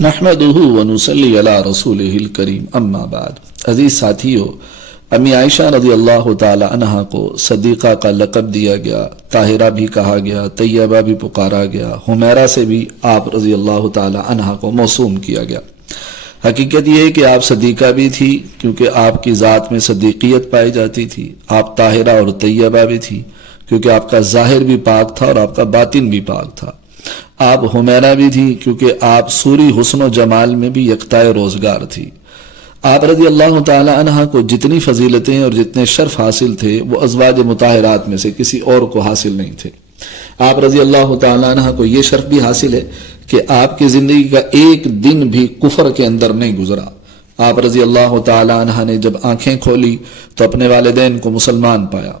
نحمدہ ونصلی علی رسولہ الکریم اما بعد۔ عزیز ساتھیو، امی عائشہ رضی اللہ تعالی عنہا کو صدیقہ کا لقب دیا گیا، طاہرہ بھی کہا گیا، طیبہ بھی پکارا گیا، حمیرہ سے بھی آپ رضی اللہ تعالی عنہا کو موسوم کیا گیا۔ حقیقت یہ ہے کہ آپ صدیقہ بھی تھی کیونکہ آپ کی ذات میں صدیقیت پائی جاتی تھی، آپ طاہرہ اور طیبہ بھی تھی کیونکہ آپ کا ظاہر بھی پاک تھا اور آپ کا باطن بھی پاک تھا، آپ حمیرہ بھی تھی کیونکہ آپ سوری حسن و جمال میں بھی یکتائے روزگار تھی۔ آپ رضی اللہ تعالی عنہ کو جتنی فضیلتیں اور جتنے شرف حاصل تھے وہ ازواج مطہرات میں سے کسی اور کو حاصل نہیں تھے۔ آپ رضی اللہ تعالی عنہ کو یہ شرف بھی حاصل ہے کہ آپ کی زندگی کا ایک دن بھی کفر کے اندر نہیں گزرا۔ آپ رضی اللہ تعالی عنہ نے جب آنکھیں کھولی تو اپنے والدین کو مسلمان پایا۔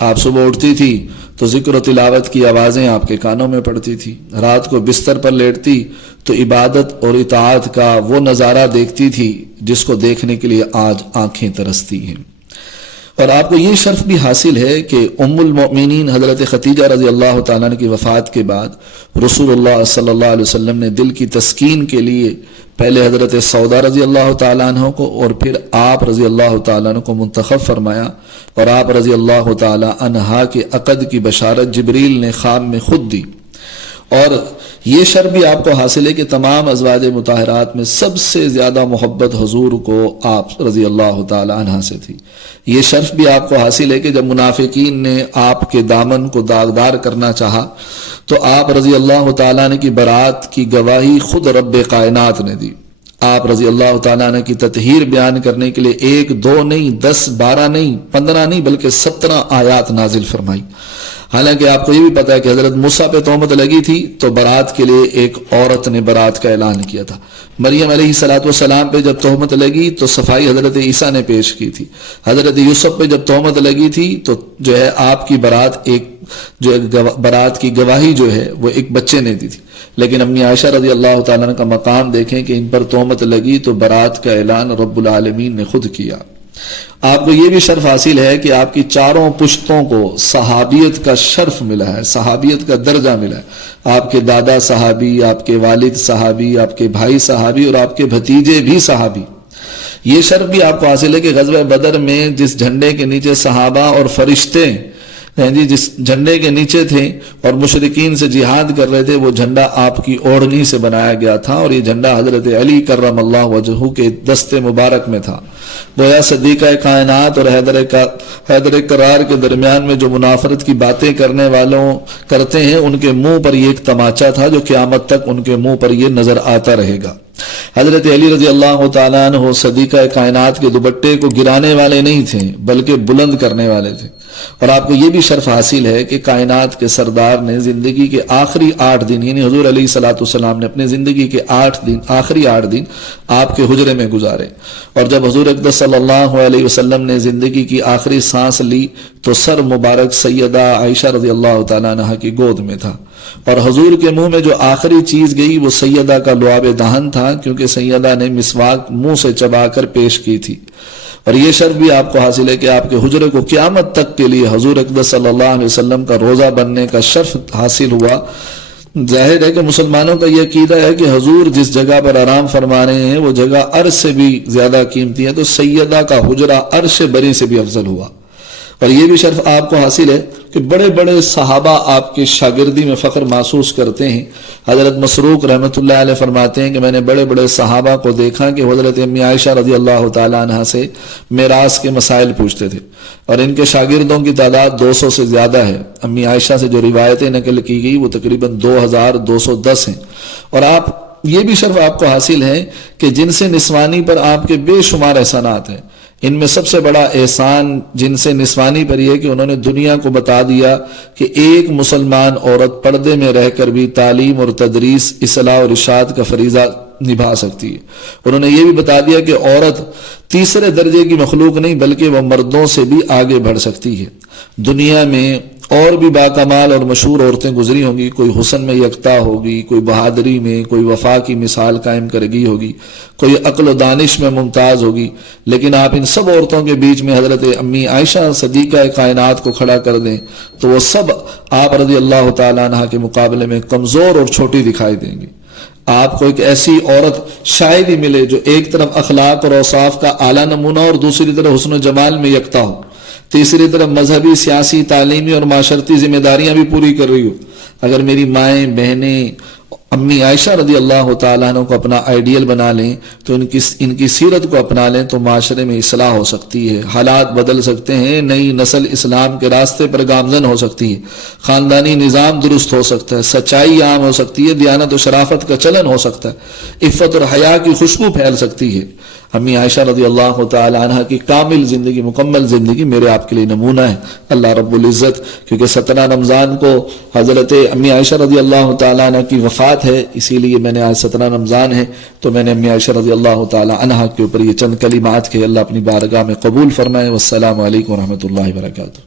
آپ صبح اٹھتی تھی تو ذکر و تلاوت کی آوازیں آپ کے کانوں میں پڑتی تھی، رات کو بستر پر لیٹتی تو عبادت اور اطاعت کا وہ نظارہ دیکھتی تھی جس کو دیکھنے کے لیے آج آنکھیں ترستی ہیں۔ اور آپ کو یہ شرف بھی حاصل ہے کہ ام المؤمنین حضرت خدیجہ رضی اللہ تعالیٰ عنہ کی وفات کے بعد رسول اللہ صلی اللہ علیہ وسلم نے دل کی تسکین کے لیے پہلے حضرت سودا رضی اللہ تعالیٰ عنہ کو اور پھر آپ رضی اللہ تعالیٰ عنہ کو منتخب فرمایا، اور آپ رضی اللہ تعالیٰ عنہ کے عقد کی بشارت جبریل نے خواب میں خود دی۔ اور یہ شرف بھی آپ کو حاصل ہے کہ تمام ازواج مطہرات میں سب سے زیادہ محبت حضور کو آپ رضی اللہ تعالی عنہ سے تھی۔ یہ شرف بھی آپ کو حاصل ہے کہ جب منافقین نے آپ کے دامن کو داغدار کرنا چاہا تو آپ رضی اللہ تعالیٰ عنہ کی برات کی گواہی خود رب کائنات نے دی۔ آپ رضی اللہ تعالیٰ عنہ کی تطہیر بیان کرنے کے لیے 1 2 نہیں 10 12 نہیں 15 نہیں بلکہ 17 آیات نازل فرمائی۔ حالانکہ آپ کو یہ بھی پتا ہے کہ حضرت موسیٰ پہ تہمت لگی تھی تو برات کے لیے ایک عورت نے برات کا اعلان کیا تھا۔ مریم علیہ السلام پہ جب تہمت لگی تو صفائی حضرت عیسیٰ نے پیش کی تھی۔ حضرت یوسف پہ جب تہمت لگی تھی تو جو ہے آپ کی برات کی گواہی جو ہے وہ ایک بچے نے دی تھی۔ لیکن امی عائشہ رضی اللہ تعالیٰ عنہ کا مقام دیکھیں کہ ان پر تہمت لگی تو برات کا اعلان رب العالمین نے خود کیا۔ آپ کو یہ بھی شرف حاصل ہے کہ آپ کی چاروں پشتوں کو صحابیت کا شرف ملا ہے، صحابیت کا درجہ ملا ہے۔ آپ کے دادا صحابی، آپ کے والد صحابی، آپ کے بھائی صحابی اور آپ کے بھتیجے بھی صحابی۔ یہ شرف بھی آپ کو حاصل ہے کہ غزوہ بدر میں جس جھنڈے کے نیچے صحابہ اور فرشتے جس جھنڈے کے نیچے تھے اور مشرکین سے جہاد کر رہے تھے، وہ جھنڈا آپ کی اوڑھنی سے بنایا گیا تھا، اور یہ جھنڈا حضرت علی کرم اللہ وجہہ کے دست مبارک میں تھا۔ گویا صدیقہ کائنات اور حیدر کرار کے درمیان میں جو منافرت کی باتیں کرنے والوں کرتے ہیں ان کے منہ پر یہ ایک تماچا تھا جو قیامت تک ان کے منہ پر یہ نظر آتا رہے گا۔ حضرت علی رضی اللہ تعالیٰ عنہ صدیقہ کائنات کے دوپٹے کو گرانے والے نہیں تھے بلکہ بلند کرنے والے تھے۔ اور آپ کو یہ بھی شرف حاصل ہے کہ کائنات کے سردار نے زندگی کے آخری 8 دن یعنی حضور علیہ السلام نے اپنے زندگی کے آخری 8 دن آپ کے حجرے میں گزارے، اور جب حضور اقدس صلی اللہ علیہ وسلم نے زندگی کی آخری سانس لی تو سر مبارک سیدہ عائشہ رضی اللہ تعالیٰ عنہ کی گود میں تھا، اور حضور کے منہ میں جو آخری چیز گئی وہ سیدہ کا لعاب دہن تھا، کیونکہ سیدہ نے مسواک منہ سے چبا کر پیش کی تھی۔ اور یہ شرف بھی آپ کو حاصل ہے کہ آپ کے حجرے کو قیامت تک کے لیے حضور اقدس صلی اللہ علیہ وسلم کا روزہ بننے کا شرف حاصل ہوا۔ ظاہر ہے کہ مسلمانوں کا یہ عقیدہ ہے کہ حضور جس جگہ پر آرام فرما رہے ہیں وہ جگہ عرش سے بھی زیادہ قیمتی ہے، تو سیدہ کا حجرہ عرش بری سے بھی افضل ہوا۔ اور یہ بھی شرف آپ کو حاصل ہے کہ بڑے بڑے صحابہ آپ کی شاگردی میں فخر محسوس کرتے ہیں۔ حضرت مسروق رحمۃ اللہ علیہ فرماتے ہیں کہ میں نے بڑے بڑے صحابہ کو دیکھا کہ حضرت امی عائشہ رضی اللہ تعالیٰ عنہ سے میراث کے مسائل پوچھتے تھے، اور ان کے شاگردوں کی تعداد 200 سے زیادہ ہے۔ امی عائشہ سے جو روایتیں نقل کی گئی وہ تقریباً 2210 ہیں۔ اور یہ بھی شرف آپ کو حاصل ہے کہ جن سے نسوانی پر آپ کے بے شمار احسانات ہیں، ان میں سب سے بڑا احسان جن سے نسوانی پر یہ کہ انہوں نے دنیا کو بتا دیا کہ ایک مسلمان عورت پردے میں رہ کر بھی تعلیم اور تدریس، اصلاح اور ارشاد کا فریضہ نبھا سکتی ہے۔ انہوں نے یہ بھی بتا دیا کہ عورت تیسرے درجے کی مخلوق نہیں بلکہ وہ مردوں سے بھی آگے بڑھ سکتی ہے۔ دنیا میں اور بھی باکمال اور مشہور عورتیں گزری ہوں گی، کوئی حسن میں یکتا ہوگی، کوئی بہادری میں، کوئی وفا کی مثال قائم کرگی ہوگی، کوئی عقل و دانش میں ممتاز ہوگی، لیکن آپ ان سب عورتوں کے بیچ میں حضرت امی عائشہ صدیقہ کائنات کو کھڑا کر دیں تو وہ سب آپ رضی اللہ تعالیٰ عنہ کے مقابلے میں کمزور اور چھوٹی دکھائی دیں گی۔ آپ کو ایک ایسی عورت شاید ہی ملے جو ایک طرف اخلاق اور اوصاف کا اعلیٰ نمونہ اور دوسری طرف حسن و جمال میں یکتا ہو، تیسری طرف مذہبی، سیاسی، تعلیمی اور معاشرتی ذمہ داریاں بھی پوری کر رہی ہو۔ اگر میری مائیں، بہنیں، امی عائشہ رضی اللہ تعالیٰ عنہ کو اپنا آئیڈیل بنا لیں تو ان کی سیرت کو اپنا لیں تو معاشرے میں اصلاح ہو سکتی ہے، حالات بدل سکتے ہیں، نئی نسل اسلام کے راستے پر گامزن ہو سکتی ہے، خاندانی نظام درست ہو سکتا ہے، سچائی عام ہو سکتی ہے، دیانت و شرافت کا چلن ہو سکتا ہے، عفت اور حیا کی خوشبو پھیل سکتی ہے۔ امی عائشہ رضی اللہ تعالی عنہ کی کامل زندگی، مکمل زندگی میرے آپ کے لیے نمونہ ہے۔ اللہ رب العزت، کیونکہ 17 رمضان کو حضرت امی عائشہ رضی اللہ تعالی عنہ کی وفات ہے، اسی لیے میں نے آج 17 رمضان ہے تو میں نے امی عائشہ رضی اللہ تعالی عنہ کے اوپر یہ چند کلمات کہ اللہ اپنی بارگاہ میں قبول فرمائے۔ والسلام علیکم ورحمۃ اللہ وبرکاتہ۔